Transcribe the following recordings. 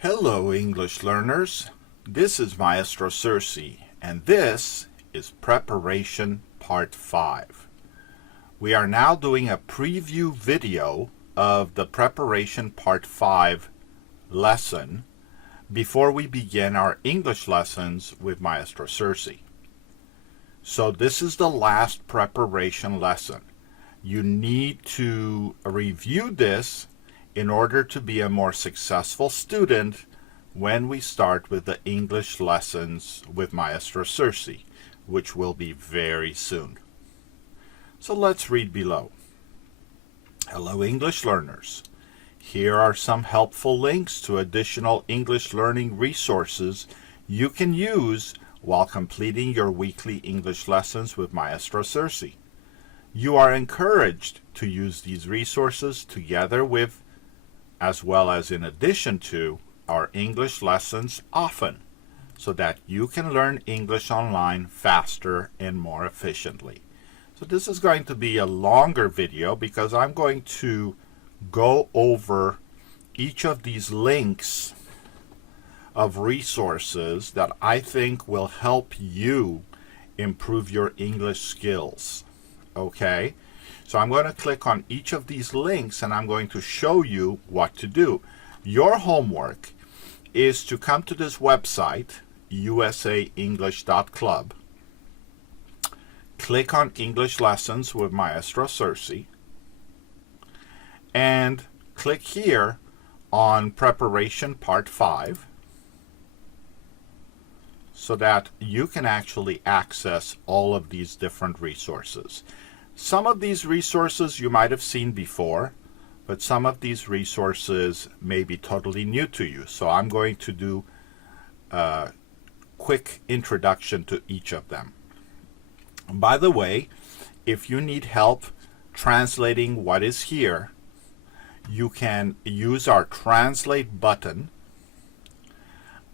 Hello, English learners. This is Maestro Sersea, and this is Preparation Part 5. We are now doing a preview video of the Preparation Part 5 lesson before we begin our English lessons with Maestro Sersea. So this is the last preparation lesson. You need to review this in order to be a more successful student when we start with the English lessons with Maestro Sersea, which will be very soon. So let's read below. Hello, English learners. Here are some helpful links to additional English learning resources you can use while completing your weekly English lessons with Maestro Sersea. You are encouraged to use these resources together with, as well as in addition to, our English lessons often, so that you can learn English online faster and more efficiently. So this is going to be a longer video because I'm going to go over each of these links of resources that I think will help you improve your English skills. Okay? So I'm going to click on each of these links and I'm going to show you what to do. Your homework is to come to this website, usaenglish.club, click on English Lessons with Maestro Sersea, and click here on Preparation Part 5 so that you can actually access all of these different resources. Some of these resources you might have seen before, but some of these resources may be totally new to you. So I'm going to do a quick introduction to each of them. By the way, if you need help translating what is here, you can use our Translate button.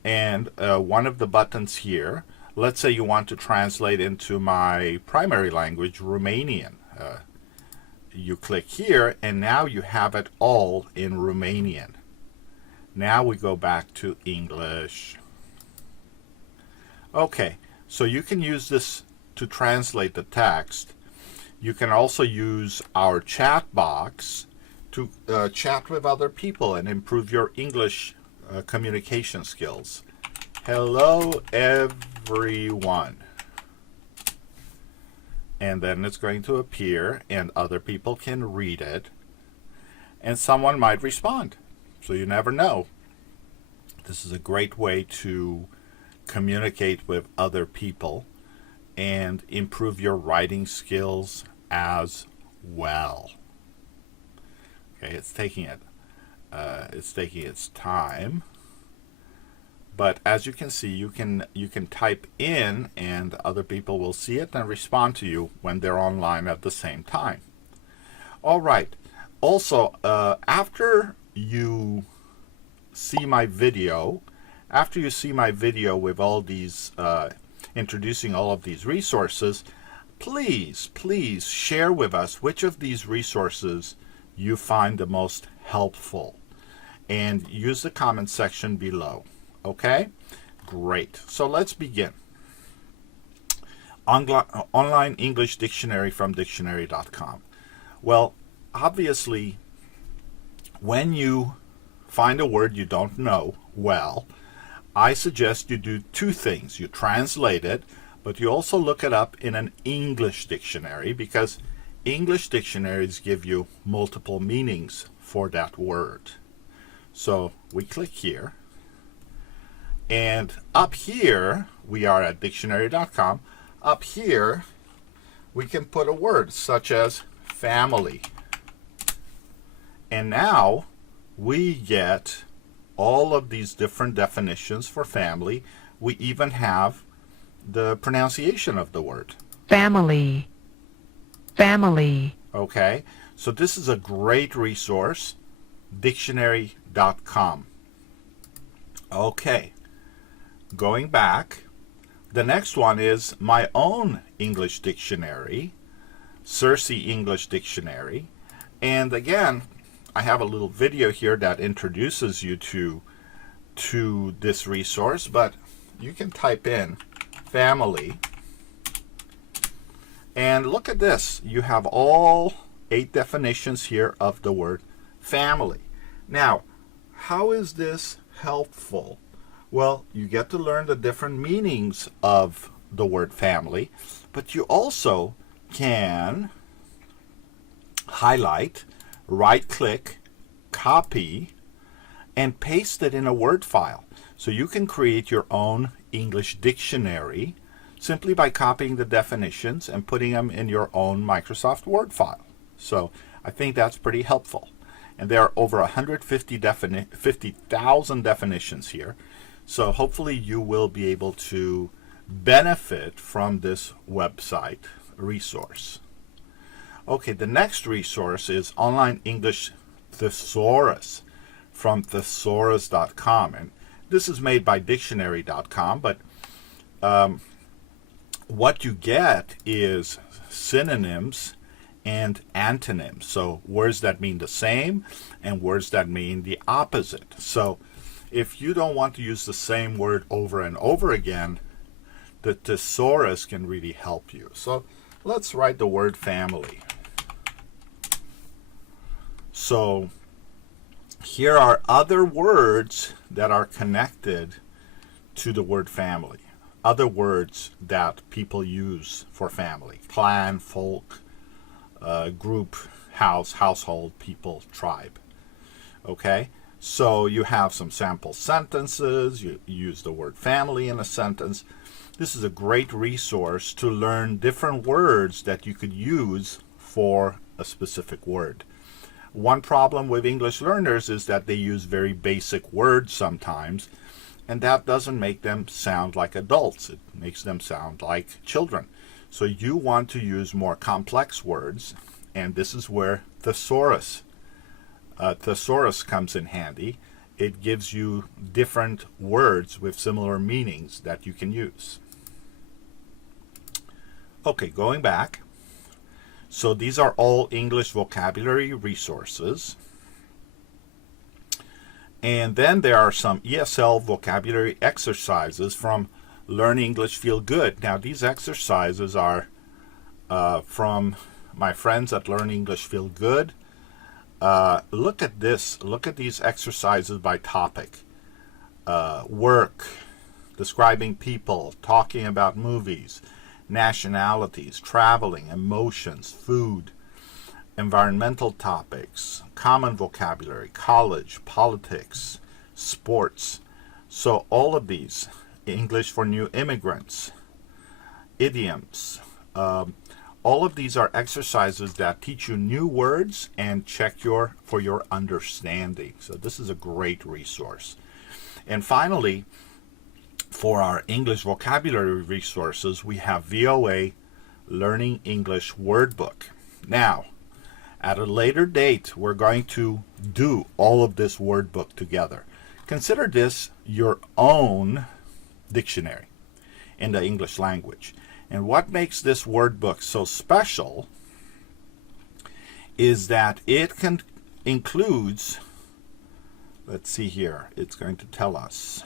And one of the buttons here, let's say you want to translate into my primary language, Romanian. You click here, and now you have it all in Romanian. Now we go back to English. Okay, so you can use this to translate the text. You can also use our chat box to chat with other people and improve your English communication skills. Hello, everyone. And then it's going to appear and other people can read it and someone might respond. So you never know. This is a great way to communicate with other people and improve your writing skills as well. Okay, it's taking its time. But as you can see, you can type in and other people will see it and respond to you when they're online at the same time. All right. Also, after you see my video with all these, introducing all of these resources, please share with us which of these resources you find the most helpful. And use the comment section below. Okay? Great. So let's begin. Online English Dictionary from dictionary.com. Well, obviously, when you find a word you don't know well, I suggest you do two things. You translate it, but you also look it up in an English dictionary because English dictionaries give you multiple meanings for that word. So we click here. And up here, we are at dictionary.com. Up here, we can put a word such as family. And now we get all of these different definitions for family. We even have the pronunciation of the word. Family. Family. Okay, so this is a great resource, dictionary.com. Okay. Going back, the next one is my own English dictionary, Sersea English Dictionary. And again, I have a little video here that introduces you to to this resource, but you can type in family. And look at this. You have all 8 definitions here of the word family. Now, how is this helpful? Well, you get to learn the different meanings of the word family, but you also can highlight, right-click, copy, and paste it in a Word file. So you can create your own English dictionary simply by copying the definitions and putting them in your own Microsoft Word file. So I think that's pretty helpful. And there are over 50,000 definitions here. So hopefully you will be able to benefit from this website resource. Okay, the next resource is Online English Thesaurus from thesaurus.com. And this is made by dictionary.com, but what you get is synonyms and antonyms. So words that mean the same and words that mean the opposite. So if you don't want to use the same word over and over again, the thesaurus can really help you. So let's write the word family. So here are other words that are connected to the word family. Other words that people use for family: clan, folk, group, house, household, people, tribe. Okay, so you have some sample sentences. You use the word family in a sentence. This is a great resource to learn different words that you could use for a specific word. One problem with English learners is that they use very basic words sometimes, and that doesn't make them sound like adults. It makes them sound like children. So you want to use more complex words, and this is where thesaurus comes in handy. It gives you different words with similar meanings that you can use. Okay, going back. So these are all English vocabulary resources. And then there are some ESL vocabulary exercises from Learn English Feel Good. Now these exercises are from my friends at Learn English Feel Good. Look at this. Look at these exercises by topic. Work, describing people, talking about movies, nationalities, traveling, emotions, food, environmental topics, common vocabulary, college, politics, sports. So all of these, English for new immigrants, idioms, all of these are exercises that teach you new words and check for your understanding. So this is a great resource. And finally, for our English vocabulary resources, we have VOA Learning English Word Book. Now, at a later date, we're going to do all of this word book together. Consider this your own dictionary in the English language. And what makes this word book so special is that it includes, let's see here, it's going to tell us.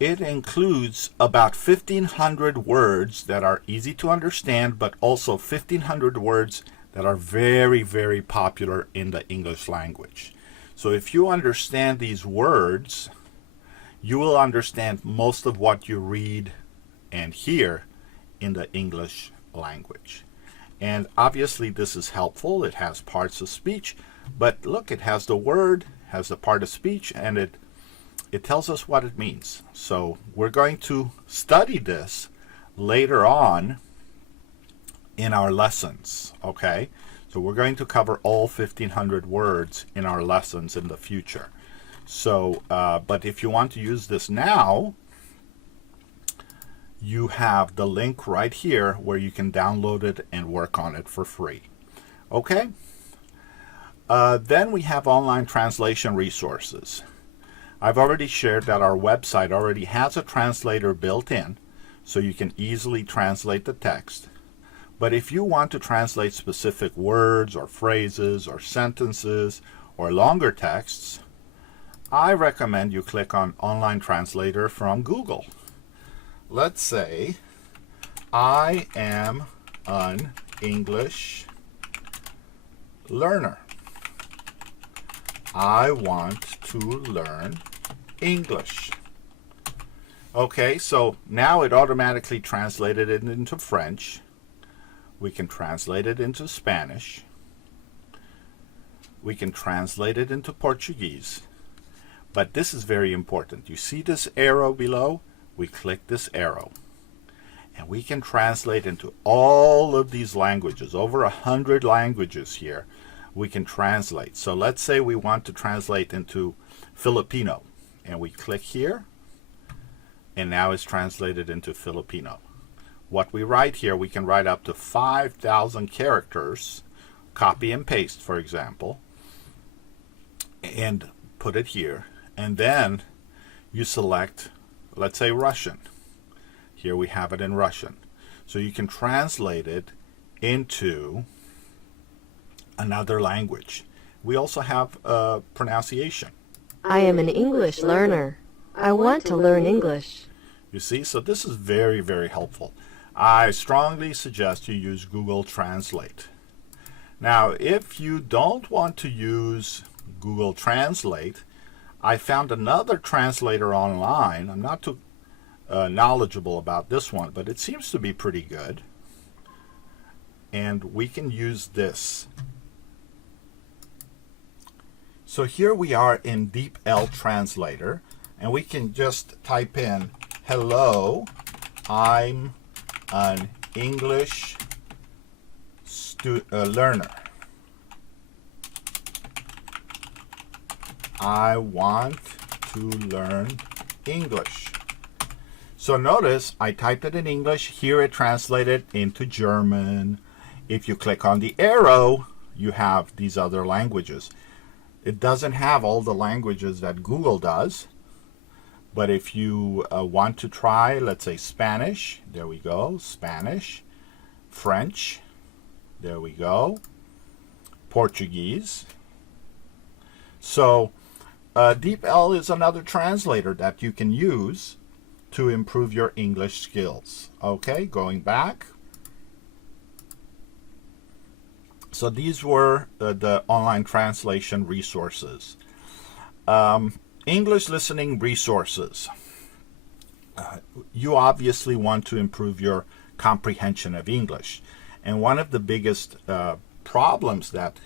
It includes about 1,500 words that are easy to understand, but also 1,500 words that are very, very popular in the English language. So if you understand these words, you will understand most of what you read and hear in the English language. And obviously this is helpful. It has parts of speech, but look, it has the word, has the part of speech, and it tells us what it means. So we're going to study this later on in our lessons, okay? So we're going to cover all 1,500 words in our lessons in the future. So, but if you want to use this now, you have the link right here where you can download it and work on it for free. Okay? Then we have online translation resources. I've already shared that our website already has a translator built in, so you can easily translate the text. But if you want to translate specific words or phrases or sentences or longer texts, I recommend you click on Online Translator from Google. Let's say, I am an English learner. I want to learn English. Okay, so now it automatically translated it into French. We can translate it into Spanish. We can translate it into Portuguese. But this is very important. You see this arrow below? We click this arrow. And we can translate into all of these languages, over 100 languages here. We can translate. So let's say we want to translate into Filipino. And we click here. And now it's translated into Filipino. What we write here, we can write up to 5,000 characters. Copy and paste, for example. And put it here. And then you select, let's say, Russian. Here we have it in Russian. So you can translate it into another language. We also have pronunciation. I am an English learner. I want to learn English. You see, so this is very, very helpful. I strongly suggest you use Google Translate. Now, if you don't want to use Google Translate, I found another translator online. I'm not too knowledgeable about this one, but it seems to be pretty good. And we can use this. So here we are in DeepL Translator, and we can just type in, hello, I'm an English learner. I want to learn English. So notice I typed it in English. Here it translated into German. If you click on the arrow, you have these other languages. It doesn't have all the languages that Google does. But if you want to try, let's say Spanish, there we go, Spanish, French, there we go, Portuguese. So DeepL is another translator that you can use to improve your English skills. Okay, going back. So these were the online translation resources. English listening resources. You obviously want to improve your comprehension of English. And one of the biggest problems that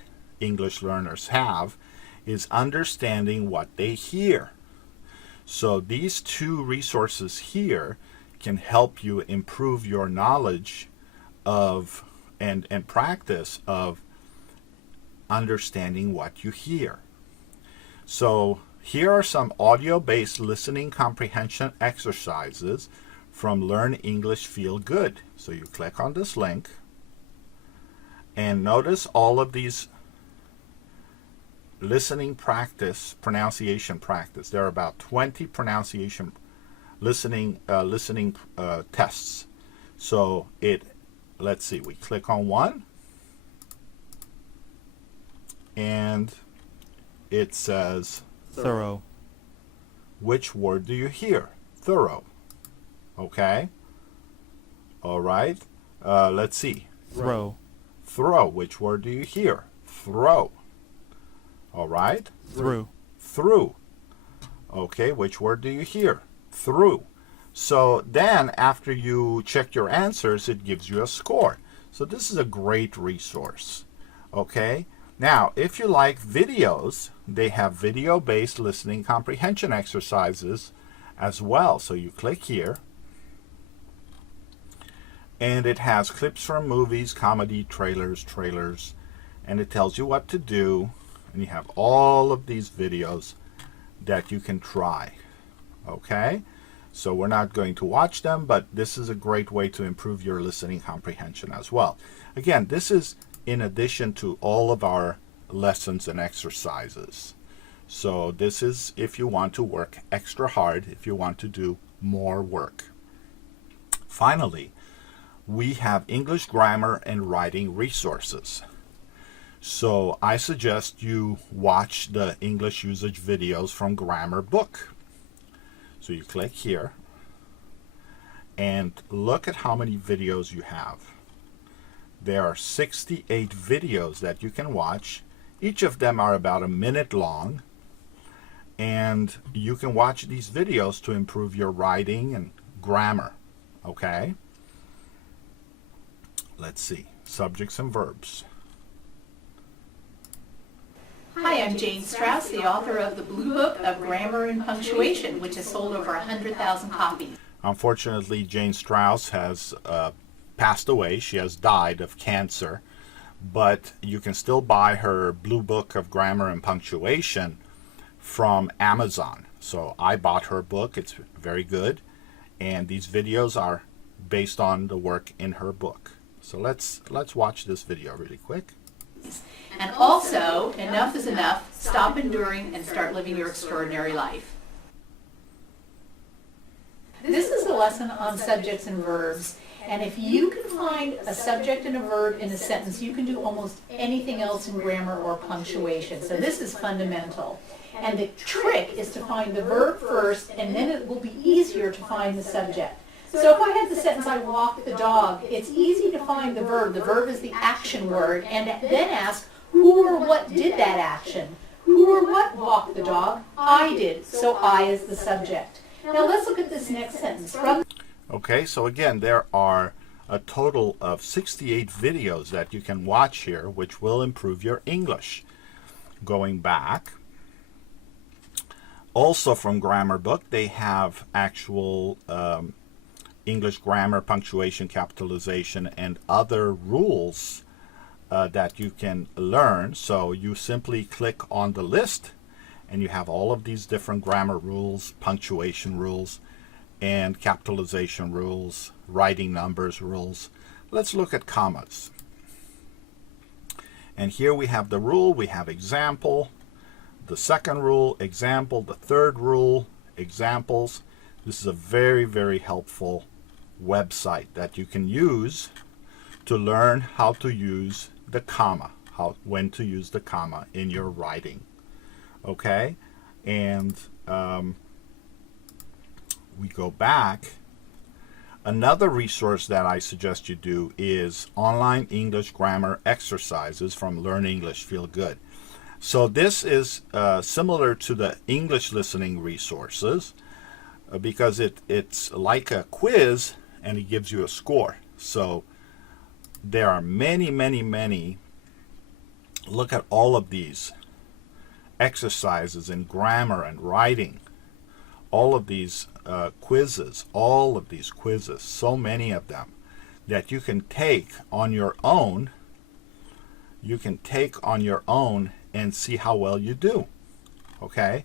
English learners have is understanding what they hear. So these two resources here can help you improve your knowledge of and practice of understanding what you hear. So here are some audio-based listening comprehension exercises from Learn English Feel Good. So you click on this link and notice all of these listening practice, pronunciation practice. There are about 20 pronunciation listening tests. So let's see, we click on one and it says thorough. Which word do you hear? Thorough. Okay. All right. Let's see. Throw. Throw. Which word do you hear? Throw. All right. Through. Through. Okay. Which word do you hear? Through. So then after you check your answers, it gives you a score. So this is a great resource. Okay. Now, if you like videos, they have video-based listening comprehension exercises as well. So you click here, and it has clips from movies, comedy, trailers, and it tells you what to do, and you have all of these videos that you can try. Okay? So we're not going to watch them, but this is a great way to improve your listening comprehension as well. Again, this is in addition to all of our lessons and exercises. So this is if you want to work extra hard, if you want to do more work. Finally, we have English grammar and writing resources. So I suggest you watch the English usage videos from Grammar Book. So you click here and look at how many videos you have. There are 68 videos that you can watch. Each of them are about a minute long, and you can watch these videos to improve your writing and grammar. Okay? Let's see. Subjects and verbs. Hi, I'm Jane Strauss, the author of the Blue Book of Grammar and Punctuation, which has sold over 100,000 copies. Unfortunately, Jane Strauss has passed away. She has died of cancer, but you can still buy her Blue Book of Grammar and Punctuation from Amazon. So I bought her book. It's very good, and these videos are based on the work in her book. So let's watch this video really quick. And also, enough is enough. Stop enduring and start living your extraordinary life. This is a lesson on subjects and verbs. And if you can find a subject and a verb in a sentence, you can do almost anything else in grammar or punctuation. So this is fundamental. And the trick is to find the verb first, and then it will be easier to find the subject. So if I had the sentence, I walked the dog, it's easy to find the verb. The verb is the action word, and then ask, who or what did that action? Who or what walked the dog? I did, so I is the subject. Now let's look at this next sentence. Okay, so again, there are a total of 68 videos that you can watch here, which will improve your English. Going back, also from Grammar Book, they have actual English grammar, punctuation, capitalization, and other rules that you can learn. So you simply click on the list, and you have all of these different grammar rules, punctuation rules, and capitalization rules, writing numbers rules. Let's look at commas. And here we have the rule, we have example, the second rule, example, the third rule, examples. This is a very, very helpful website that you can use to learn how to use the comma, when to use the comma in your writing. Okay? And we go back. Another resource that I suggest you do is Online English Grammar Exercises from Learn English Feel Good. So this is similar to the English listening resources because it's like a quiz, and it gives you a score. So there are many, many, many. Look at all of these exercises in grammar and writing. All of these quizzes, so many of them that you can take on your own. You can take on your own and see how well you do. Okay?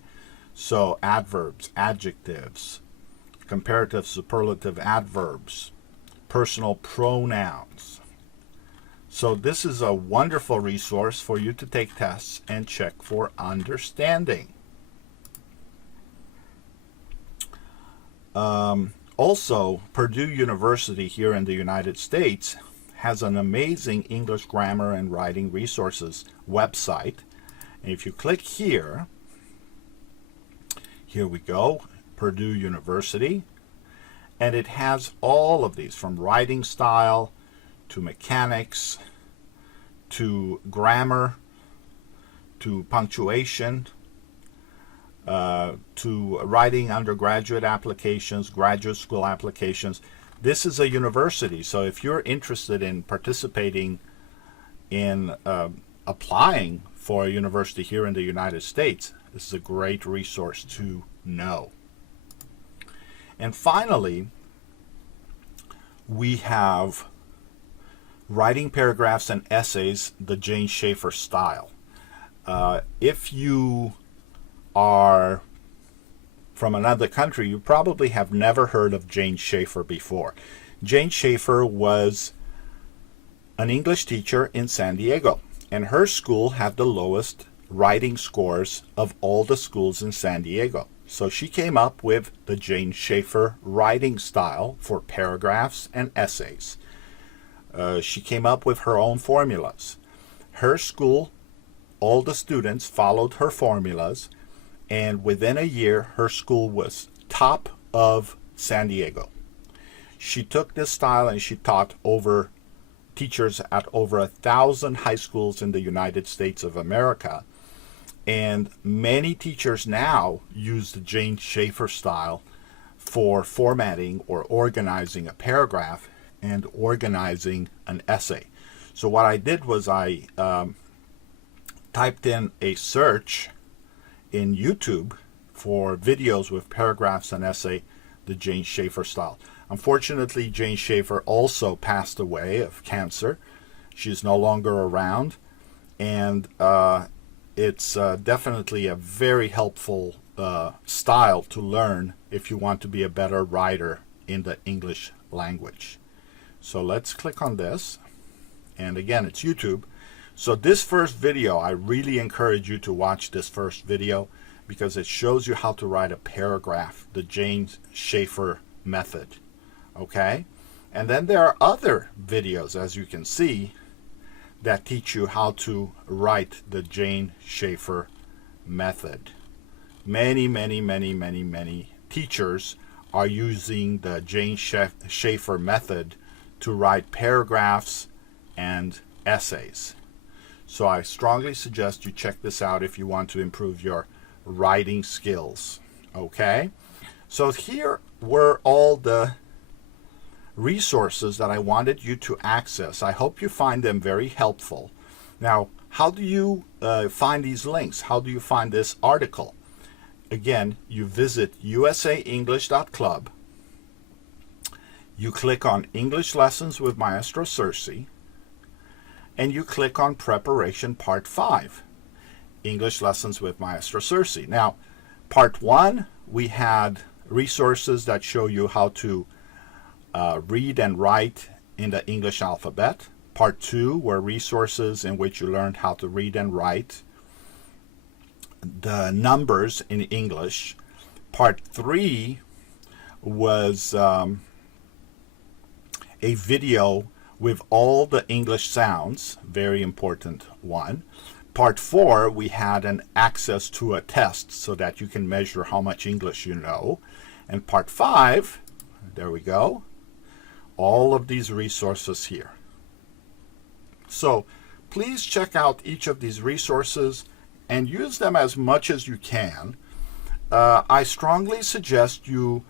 So adverbs, adjectives, comparative superlative adverbs, personal pronouns. So this is a wonderful resource for you to take tests and check for understanding. Also, Purdue University here in the United States has an amazing English grammar and writing resources website. And if you click here, here we go, Purdue University, and it has all of these from writing style to mechanics to grammar to punctuation to writing undergraduate applications, graduate school applications. This is a university, so if you're interested in participating in applying for a university here in the United States, this is a great resource to know. And finally, we have writing paragraphs and essays, the Jane Schaefer style. If you are from another country, you probably have never heard of Jane Schaefer before. Jane Schaefer was an English teacher in San Diego, and her school had the lowest writing scores of all the schools in San Diego. So she came up with the Jane Schaefer writing style for paragraphs and essays. She came up with her own formulas. Her school, all the students followed her formulas, and within a year, her school was top of San Diego. She took this style and she taught teachers at over 1,000 high schools in the United States of America. And many teachers now use the Jane Schaefer style for formatting or organizing a paragraph and organizing an essay. So what I did was I typed in a search in YouTube for videos with paragraphs and essay, the Jane Schaefer style. Unfortunately, Jane Schaefer also passed away of cancer. She's no longer around, and it's definitely a very helpful style to learn if you want to be a better writer in the English language. So let's click on this, and again, it's YouTube. So this first video, I really encourage you to watch this first video because it shows you how to write a paragraph, the Jane Schaefer method. Okay? And then there are other videos, as you can see, that teach you how to write the Jane Schaefer method. Many teachers are using the Jane Schaefer method to write paragraphs and essays. So I strongly suggest you check this out if you want to improve your writing skills. Okay? So here were all the resources that I wanted you to access. I hope you find them very helpful. Now, how do you find these links? How do you find this article? Again, you visit usaenglish.club. You click on English Lessons with Maestro Sersea, and you click on Preparation Part 5, English Lessons with Maestro Sersea. Now, Part 1, we had resources that show you how to read and write in the English alphabet. Part 2 were resources in which you learned how to read and write the numbers in English. Part 3 was a video with all the English sounds, very important one. Part 4, we had an access to a test so that you can measure how much English you know. And Part 5, there we go, all of these resources here. So please check out each of these resources and use them as much as you can. I strongly suggest you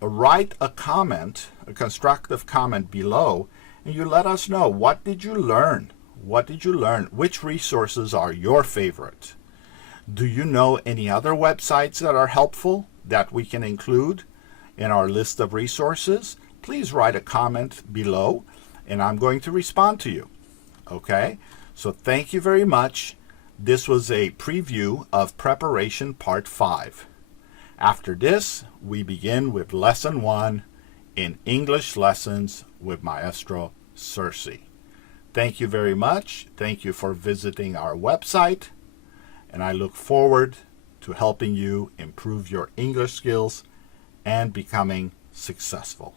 write a comment, a constructive comment below, and you let us know, what did you learn? What did you learn? Which resources are your favorite? Do you know any other websites that are helpful that we can include in our list of resources? Please write a comment below, and I'm going to respond to you. Okay? So thank you very much. This was a preview of Preparation Part 5. After this, we begin with Lesson 1 in English Lessons with Maestro Sersea. Thank you very much. Thank you for visiting our website, and I look forward to helping you improve your English skills and becoming successful.